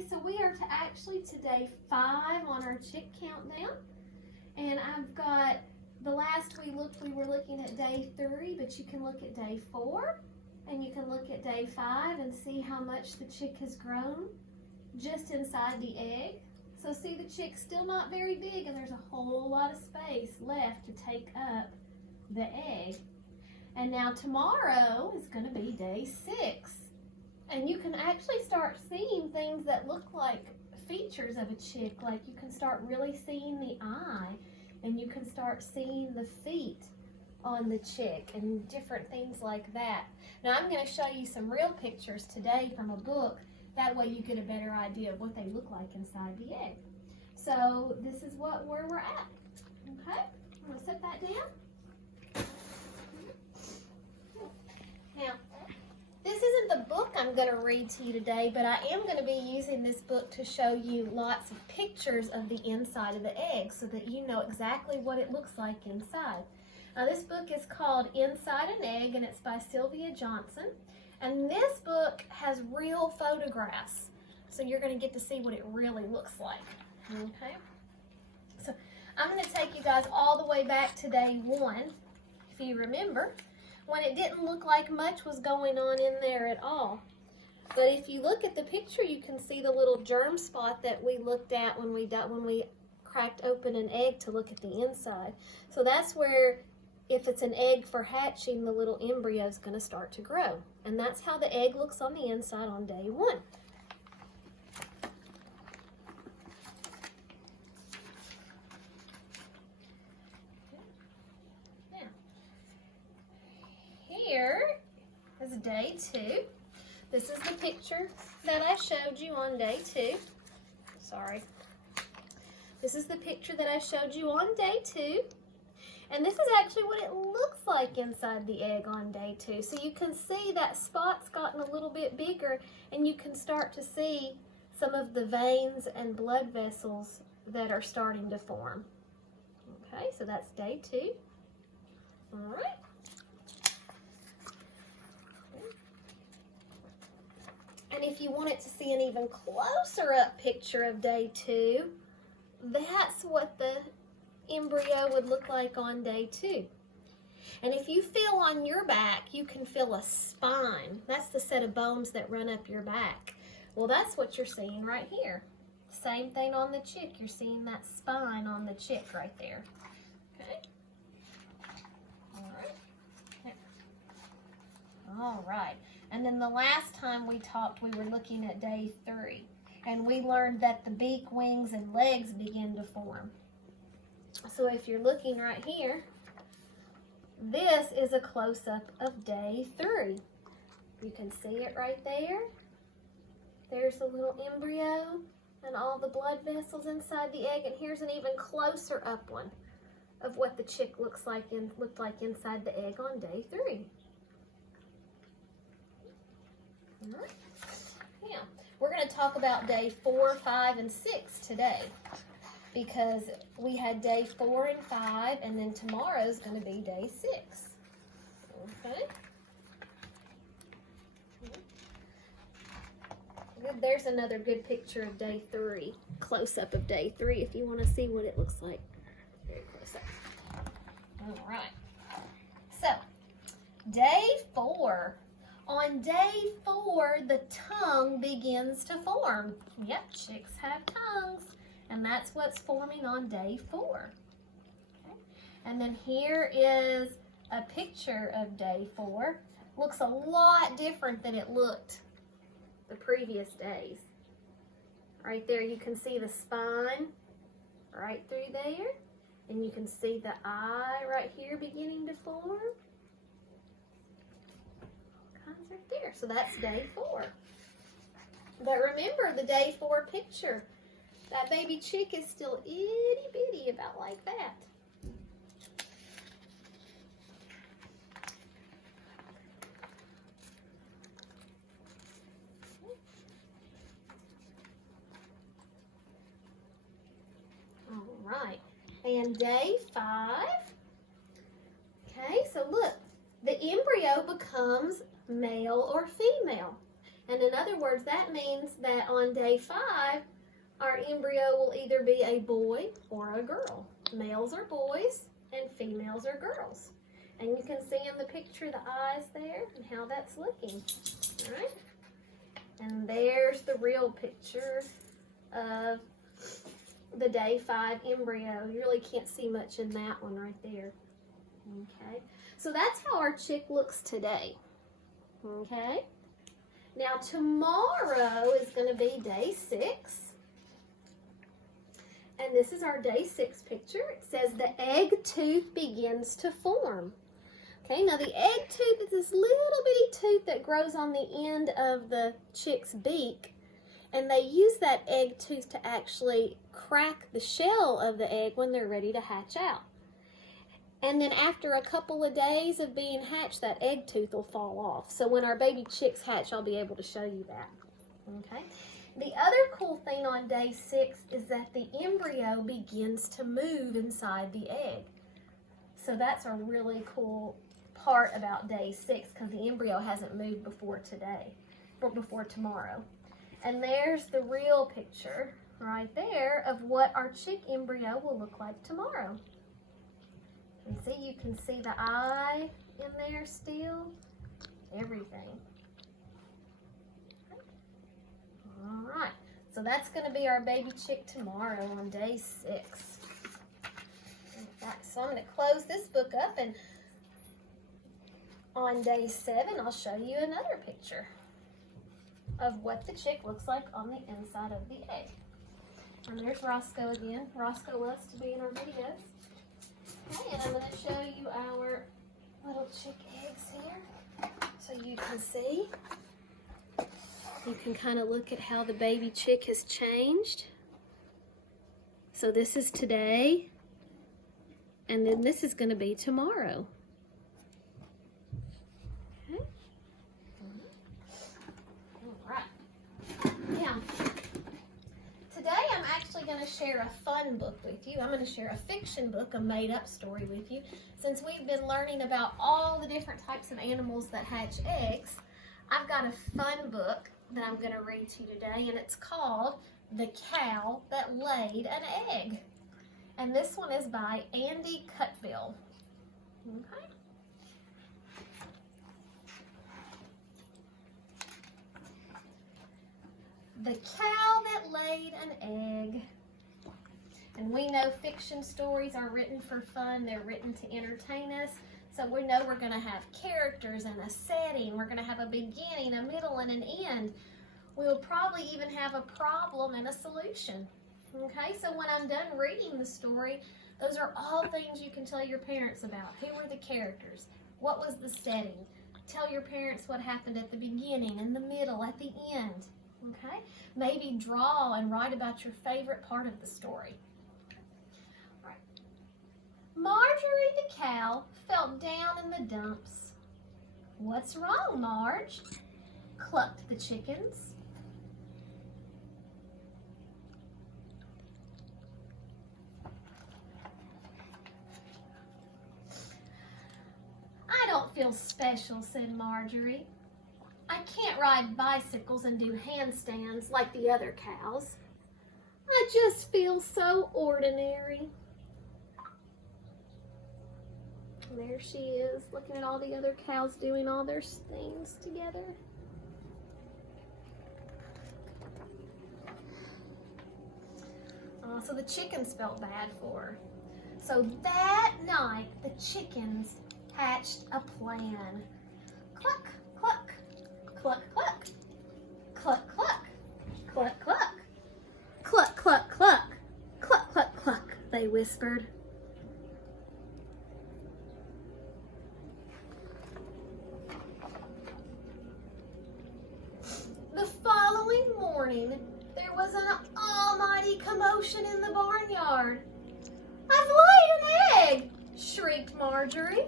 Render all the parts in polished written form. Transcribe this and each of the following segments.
Okay, so we are actually to day 5 on our chick countdown. And I've got, the last we looked, we were looking at day 3, but you can look at day 4 and you can look at day 5 and see how much the chick has grown just inside the egg. So see, the chick's still not very big and there's a whole lot of space left to take up the egg. And now tomorrow is going to be day 6. And you can actually start seeing things that look like features of a chick. Like you can start really seeing the eye, and you can start seeing the feet on the chick and different things like that. Now I'm going to show you some real pictures today from a book. That way you get a better idea of what they look like inside the egg. So this is where we're at. Okay, I'm going to set that down. Now, this isn't the book I'm going to read to you today, but I am going to be using this book to show you lots of pictures of the inside of the egg so that you know exactly what it looks like inside. Now this book is called Inside an Egg, and it's by Sylvia Johnson. And this book has real photographs, so you're going to get to see what it really looks like. Okay? So I'm going to take you guys all the way back to day 1, if you remember, when it didn't look like much was going on in there at all. But if you look at the picture, you can see the little germ spot that we looked at when we cracked open an egg to look at the inside. So that's where, if it's an egg for hatching, the little embryo is going to start to grow. And that's how the egg looks on the inside on day 1. Here is day 2. This is the picture that I showed you on day 2. Sorry. This is the picture that I showed you on day 2. And this is actually what it looks like inside the egg on day 2. So you can see that spot's gotten a little bit bigger, and you can start to see some of the veins and blood vessels that are starting to form. Okay, so that's day 2. All right. And if you wanted to see an even closer up picture of day 2, that's what the embryo would look like on day 2. And if you feel on your back, you can feel a spine. That's the set of bones that run up your back. Well, that's what you're seeing right here. Same thing on the chick. You're seeing that spine on the chick right there. Okay. All right. All right. And then the last time we talked, we were looking at day 3. And we learned that the beak, wings, and legs begin to form. So if you're looking right here, this is a close-up of day 3. You can see it right there. There's the little embryo and all the blood vessels inside the egg. And here's an even closer up one of what the chick looked like inside the egg on day 3. All right. Yeah, we're going to talk about day 4, 5, and 6 today, because we had day 4 and 5, and then tomorrow's going to be day 6. Okay. Good. There's another good picture of day 3, close up of day 3, if you want to see what it looks like. Very close up. All right. So, day 4. On day 4, the tongue begins to form. Yep, chicks have tongues. And that's what's forming on day 4. Okay. And then here is a picture of day 4. Looks a lot different than it looked the previous days. Right there, you can see the spine right through there. And you can see the eye right here beginning to form. Right there. So that's day 4. But remember the day 4 picture. That baby chick is still itty bitty, about like that. All right. And day 5. Okay, so look, the embryo becomes male or female. And in other words, that means that on day 5, our embryo will either be a boy or a girl. Males are boys and females are girls. And you can see in the picture the eyes there and how that's looking. All right? And there's the real picture of the day 5 embryo. You really can't see much in that one right there. Okay? So that's how our chick looks today. Okay? Now tomorrow is going to be day 6. And this is our day 6 picture. It says the egg tooth begins to form. Okay, now the egg tooth is this little bitty tooth that grows on the end of the chick's beak. And they use that egg tooth to actually crack the shell of the egg when they're ready to hatch out. And then after a couple of days of being hatched, that egg tooth will fall off. So when our baby chicks hatch, I'll be able to show you that. Okay. The other cool thing on day 6 is that the embryo begins to move inside the egg. So that's a really cool part about day 6 because the embryo hasn't moved before today, or before tomorrow. And there's the real picture right there of what our chick embryo will look like tomorrow. And see, you can see the eye in there still, everything. All right, so that's going to be our baby chick tomorrow on day 6. Right, so I'm going to close this book up, and on day 7, I'll show you another picture of what the chick looks like on the inside of the egg. And there's Roscoe again. Roscoe loves to be in our videos. Okay, and I'm going to show you our little chick eggs here so you can see. You can kind of look at how the baby chick has changed. So this is today, and then this is going to be tomorrow. Okay. All right. Now, today I'm actually going to share a fun book with you. I'm going to share a fiction book, a made-up story with you. Since we've been learning about all the different types of animals that hatch eggs, I've got a fun book that I'm going to read to you today, and it's called The Cow That Laid an Egg. And this one is by Andy Cutbill. Okay. The Cow That Laid an Egg. And we know fiction stories are written for fun. They're written to entertain us. So we know we're going to have characters and a setting. We're going to have a beginning, a middle, and an end. We'll probably even have a problem and a solution. Okay, so when I'm done reading the story, those are all things you can tell your parents about. Who were the characters? What was the setting? Tell your parents what happened at the beginning, in the middle, at the end. Okay, maybe draw and write about your favorite part of the story. All right. Marjorie the cow felt down in the dumps. "What's wrong, Marge?" clucked the chickens. "I don't feel special," said Marjorie. "I can't ride bicycles and do handstands like the other cows. I just feel so ordinary." And there she is, looking at all the other cows doing all their things together. So the chickens felt bad for her. So that night, the chickens hatched a plan. Cluck, cluck, cluck, cluck, cluck, cluck, cluck, cluck, cluck, cluck, cluck, cluck, cluck, cluck, they whispered. The following morning, there was an almighty commotion in the barnyard. "I've laid an egg!" shrieked Marjorie.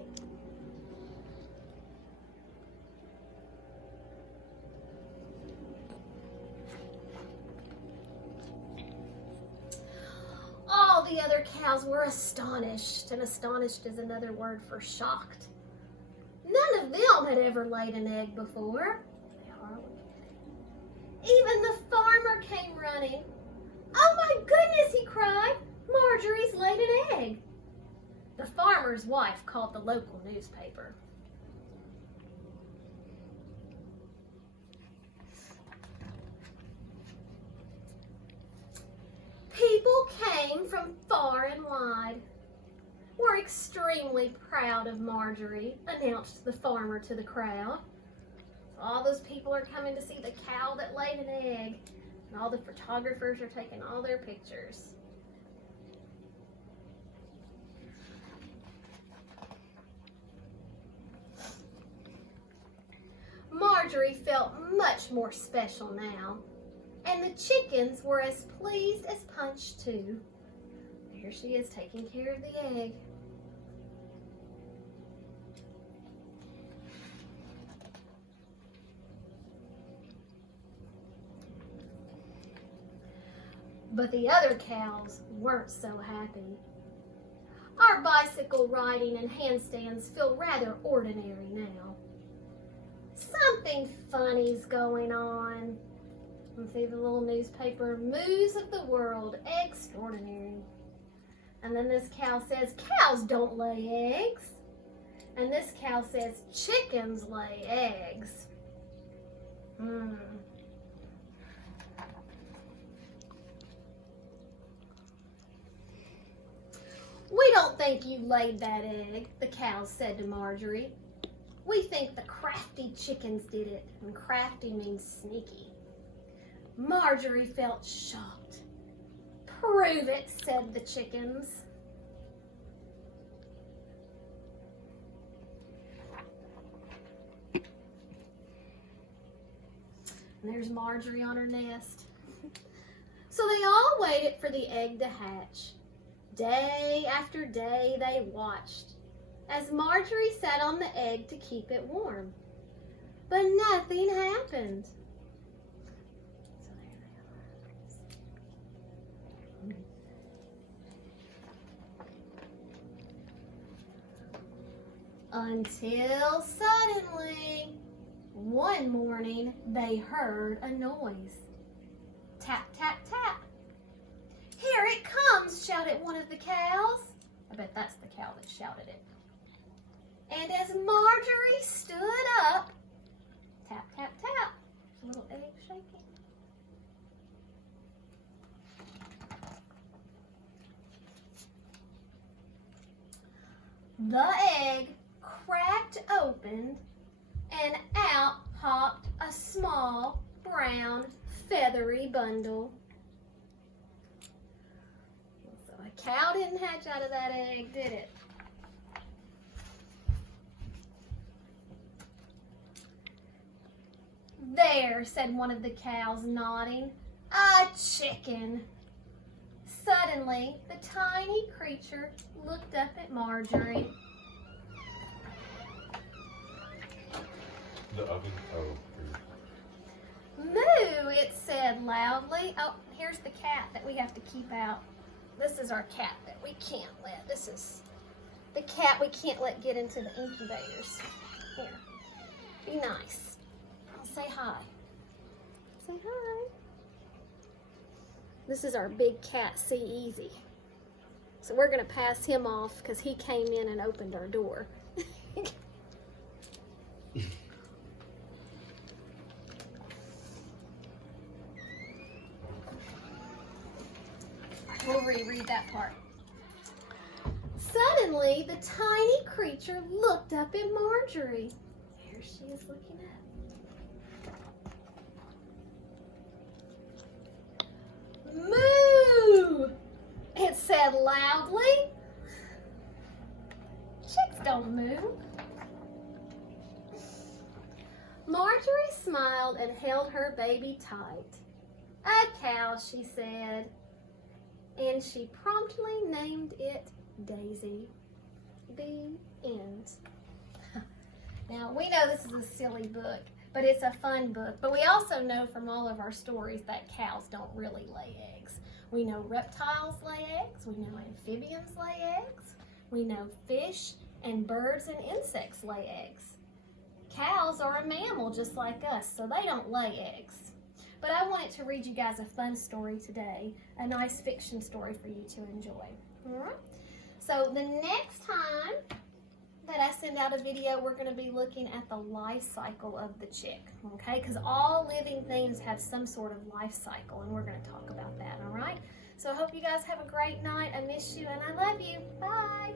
All the other cows were astonished, and astonished is another word for shocked. None of them had ever laid an egg before. Even the farmer came running. "Oh my goodness," he cried, "Marjorie's laid an egg." The farmer's wife called the local newspaper. People came from far and wide. "We're extremely proud of Marjorie," announced the farmer to the crowd. All those people are coming to see the cow that laid an egg, and all the photographers are taking all their pictures. Marjorie felt much more special now, and the chickens were as pleased as Punch too. Here she is taking care of the egg. But the other cows weren't so happy. "Our bicycle riding and handstands feel rather ordinary now. Something funny's going on." And see the little newspaper, "Moos of the World, Extraordinary." And then this cow says, "Cows don't lay eggs." And this cow says, "Chickens lay eggs." "We don't think you laid that egg," the cows said to Marjorie. "We think the crafty chickens did it," and crafty means sneaky. Marjorie felt shocked. "Prove it," said the chickens. And there's Marjorie on her nest. So they all waited for the egg to hatch. Day after day they watched as Marjorie sat on the egg to keep it warm. But nothing happened. So there they are. Until suddenly, one morning, they heard a noise. Tap, tap, tap. "Here it comes," shouted one of the cows. I bet that's the cow that shouted it. And as Marjorie stood up, tap, tap, tap, a little egg shaking. The egg cracked open and out popped a small, brown, feathery bundle. So a cow didn't hatch out of that egg, did it? "There," said one of the cows, nodding, "a chicken." Suddenly, the tiny creature looked up at Marjorie. The oven? Oh. "Moo," it said loudly. Oh, here's the cat that we have to keep out. This is our cat that we can't let. This is the cat we can't let get into the incubators. Here, be nice. Say hi. Say hi. This is our big cat, See Easy. So we're going to pass him off because he came in and opened our door. We'll reread that part. Suddenly, the tiny creature looked up at Marjorie. There she is looking up. "Moo!" it said loudly. Chicks don't moo. Marjorie smiled and held her baby tight. "A cow," she said. And she promptly named it Daisy. The end. Now, we know this is a silly book, but it's a fun book. But we also know from all of our stories that cows don't really lay eggs. We know reptiles lay eggs. We know amphibians lay eggs. We know fish and birds and insects lay eggs. Cows are a mammal just like us, so they don't lay eggs. But I wanted to read you guys a fun story today, a nice fiction story for you to enjoy. All right? So the next time that I send out a video, we're going to be looking at the life cycle of the chick, okay? Because all living things have some sort of life cycle, and we're going to talk about that, all right? So I hope you guys have a great night. I miss you, and I love you. Bye.